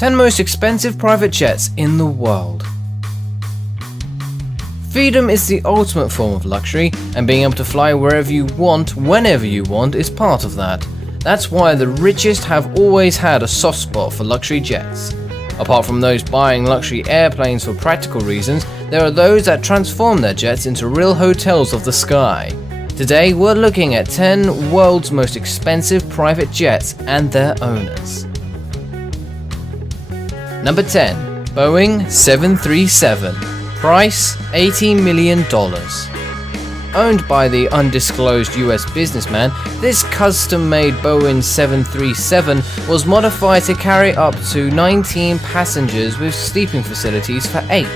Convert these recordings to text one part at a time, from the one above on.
10 most expensive private jets in the world. Freedom is the ultimate form of luxury, and being able to fly wherever you want, whenever you want, is part of that. That's why the richest have always had a soft spot for luxury jets. Apart from those buying luxury airplanes for practical reasons, there are those that transform their jets into real hotels of the sky. Today we're looking at 10 world's most expensive private jets and their owners. Number 10. Boeing 737. Price $80 million. Owned by the undisclosed US businessman, this custom-made Boeing 737 was modified to carry up to 19 passengers with sleeping facilities for 8.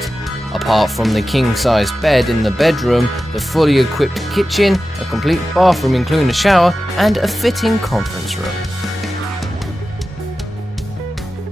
Apart from the king-size bed in the bedroom, the fully equipped kitchen, a complete bathroom including a shower, and a fitting conference room.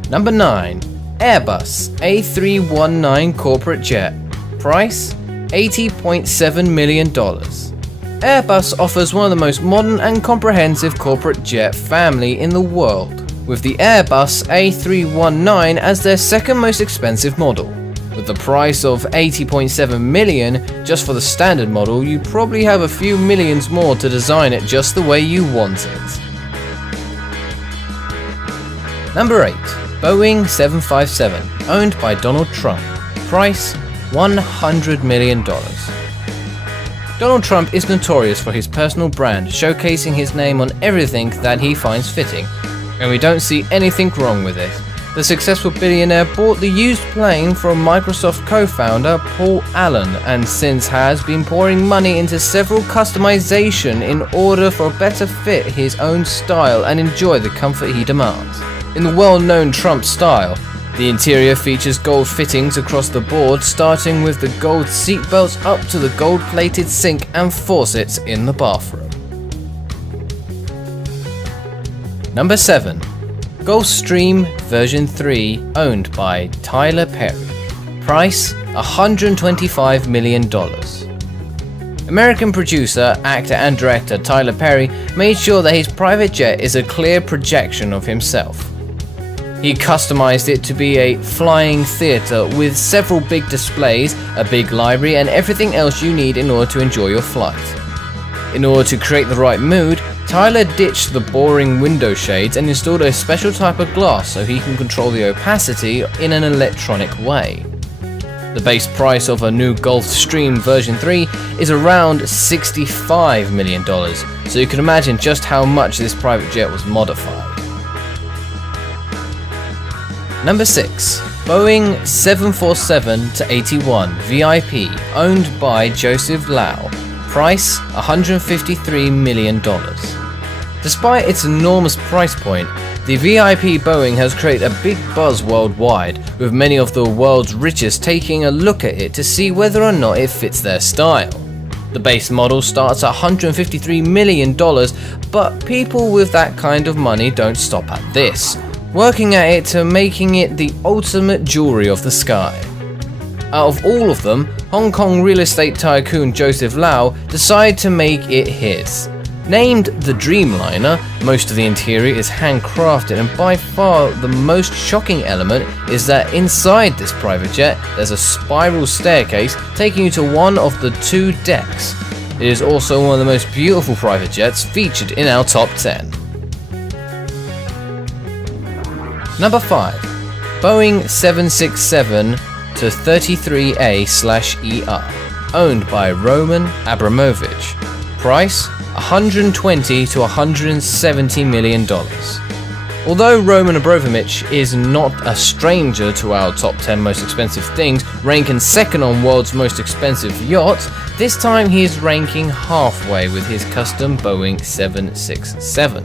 Number 9. Airbus A319 corporate jet. Price $80.7 million. Airbus offers one of the most modern and comprehensive corporate jet family in the world, with the Airbus A319 as their second most expensive model. With the price of $80.7 million just for the standard model, you probably have a few millions more to design it just the way you want it. Number 8. Boeing 757, owned by Donald Trump. Price $100 million. Donald Trump is notorious for his personal brand, showcasing his name on everything that he finds fitting, and we don't see anything wrong with it. The successful billionaire bought the used plane from Microsoft co-founder Paul Allen, and since has been pouring money into several customization in order for a better fit his own style and enjoy the comfort he demands. In the well-known Trump style, the interior features gold fittings across the board, starting with the gold seatbelts up to the gold-plated sink and faucets in the bathroom. Number 7. Gulfstream version 3, owned by Tyler Perry. Price $125 million. American producer, actor and director Tyler Perry made sure that his private jet is a clear projection of himself. He customized it to be a flying theater with several big displays, a big library, and everything else you need in order to enjoy your flight. In order to create the right mood, Tyler ditched the boring window shades and installed a special type of glass so he can control the opacity in an electronic way. The base price of a new Gulfstream version 3 is around $65 million, so you can imagine just how much this private jet was modified. Number 6. Boeing 747-81 VIP, owned by Joseph Lau. Price $153 million. Despite its enormous price point, the VIP Boeing has created a big buzz worldwide, with many of the world's richest taking a look at it to see whether or not it fits their style. The base model starts at $153 million, but people with that kind of money don't stop at this, working at it to making it the ultimate jewelry of the sky. Out of all of them, Hong Kong real estate tycoon Joseph Lau decided to make it his. Named the Dreamliner, most of the interior is handcrafted, and by far the most shocking element is that inside this private jet there's a spiral staircase taking you to one of the 2 decks. It is also one of the most beautiful private jets featured in our top 10. Number 5. Boeing 767-33A/ER, owned by Roman Abramovich. Price $120 to $170 million. Although Roman Abramovich is not a stranger to our top 10 most expensive things, ranking second on world's most expensive yachts, this time he is ranking halfway with his custom Boeing 767.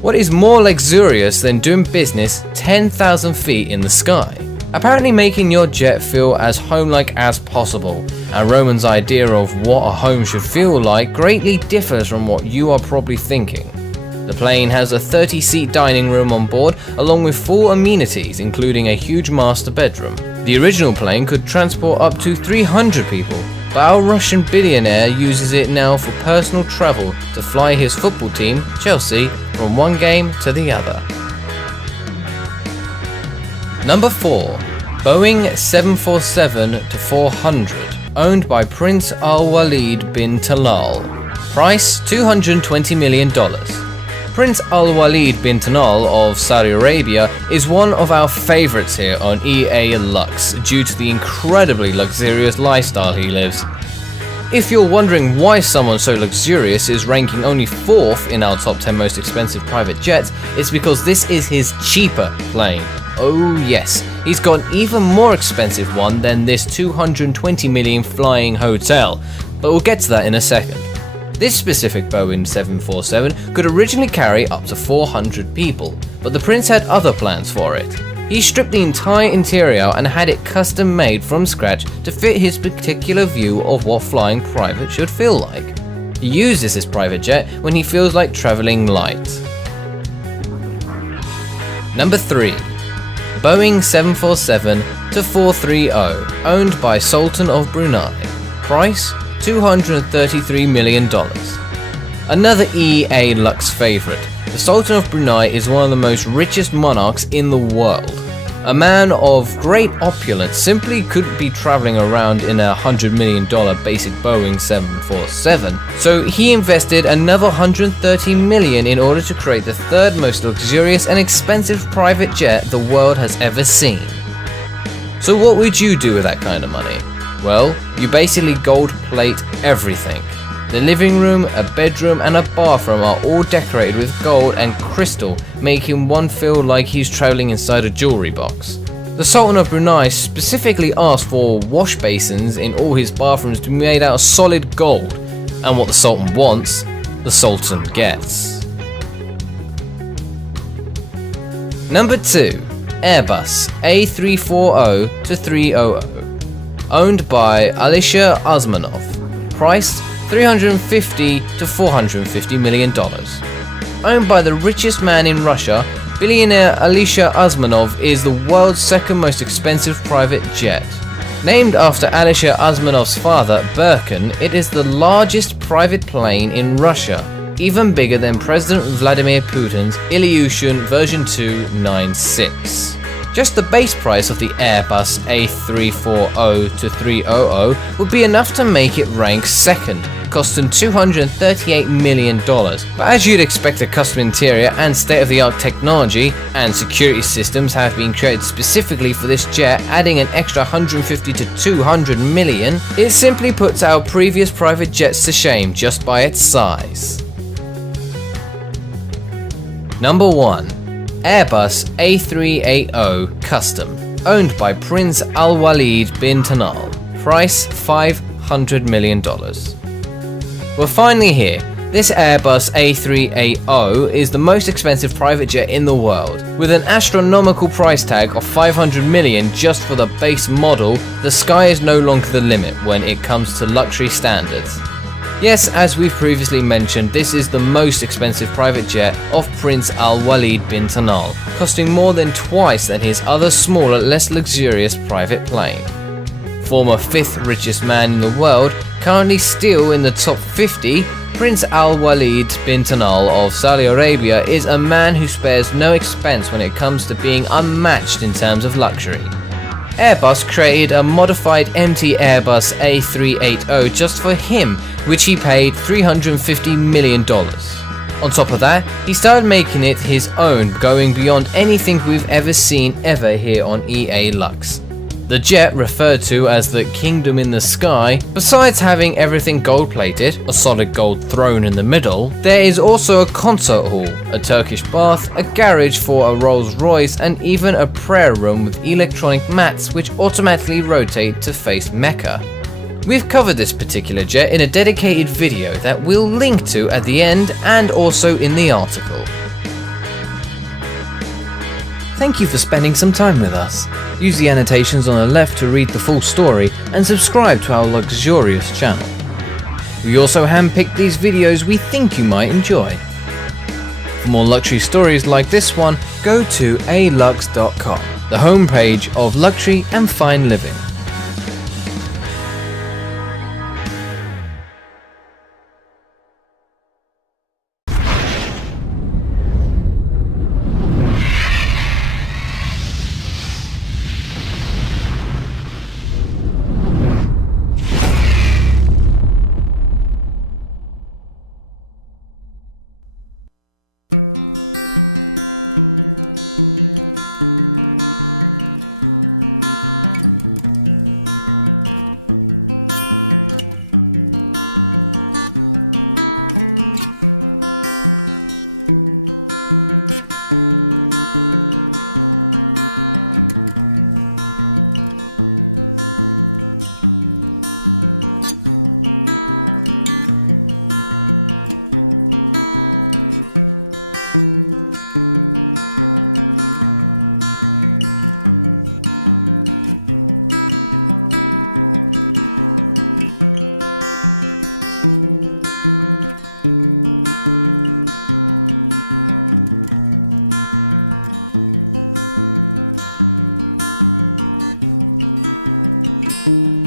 What is more luxurious than doing business 10,000 feet in the sky? Apparently making your jet feel as home-like as possible, and Roman's idea of what a home should feel like greatly differs from what you are probably thinking. The plane has a 30-seat dining room on board, along with full amenities including a huge master bedroom. The original plane could transport up to 300 people, but our Russian billionaire uses it now for personal travel to fly his football team, Chelsea, from one game to the other. Number 4. Boeing 747-400, owned by Prince Al Walid bin Talal. Price $220 million. Prince Al Walid bin Talal of Saudi Arabia is one of our favorites here on EA Lux due to the incredibly luxurious lifestyle he lives. If you're wondering why someone so luxurious is ranking only 4th in our top 10 most expensive private jets, it's because this is his cheaper plane. Oh yes, he's got an even more expensive one than this 220 million flying hotel, but we'll get to that in a second. This specific Boeing 747 could originally carry up to 400 people, but the prince had other plans for it. He stripped the entire interior and had it custom made from scratch to fit his particular view of what flying private should feel like. He uses his private jet when he feels like traveling light. Number 3. Boeing 747-430, owned by Sultan of Brunei. Price $233 million. Another EA Lux favorite. The Sultan of Brunei is one of the most richest monarchs in the world. A man of great opulence simply couldn't be traveling around in a $100 million basic Boeing 747, so he invested another $130 million in order to create the third most luxurious and expensive private jet the world has ever seen. So what would you do with that kind of money? Well, you basically gold plate everything. The living room, a bedroom and a bathroom are all decorated with gold and crystal, making one feel like he's traveling inside a jewelry box. The Sultan of Brunei specifically asked for wash basins in all his bathrooms to be made out of solid gold, and what the Sultan wants, the Sultan gets. Number 2. Airbus A340-300, owned by Alisher Usmanov. Priced $350 to $450 million. Owned by the richest man in Russia, billionaire Alisher Usmanov is the world's second most expensive private jet. Named after Alisher Usmanov's father, Birkin, it is the largest private plane in Russia, even bigger than President Vladimir Putin's Ilyushin version 296. Just the base price of the Airbus A340-300 would be enough to make it rank second, costing $238 million. But as you'd expect, a custom interior and state-of-the-art technology and security systems have been created specifically for this jet, adding an extra $150 to $200 million, it simply puts our previous private jets to shame just by its size. Number 1. Airbus A380 Custom, owned by Prince Al Walid bin Talal. Price $500 million. We're finally here. This Airbus A380 is the most expensive private jet in the world. With an astronomical price tag of $500 million just for the base model, the sky is no longer the limit when it comes to luxury standards. Yes, as we've previously mentioned, this is the most expensive private jet of Prince Al Walid bin Talal, costing more than twice than his other smaller, less luxurious private plane. Former 5th richest man in the world, currently still in the top 50, Prince Al Walid bin Talal of Saudi Arabia is a man who spares no expense when it comes to being unmatched in terms of luxury. Airbus created a modified empty Airbus A380 just for him, which he paid $350 million. On top of that, he started making it his own, going beyond anything we've ever seen here on EA Lux. The jet, referred to as the Kingdom in the Sky, besides having everything gold-plated, a solid gold throne in the middle, there is also a concert hall, a Turkish bath, a garage for a Rolls-Royce, and even a prayer room with electronic mats which automatically rotate to face Mecca. We've covered this particular jet in a dedicated video that we'll link to at the end and also in the article. Thank you for spending some time with us. Use the annotations on the left to read the full story and subscribe to our luxurious channel. We also handpicked these videos we think you might enjoy. For more luxury stories like this one, go to alux.com, the homepage of luxury and fine living. you.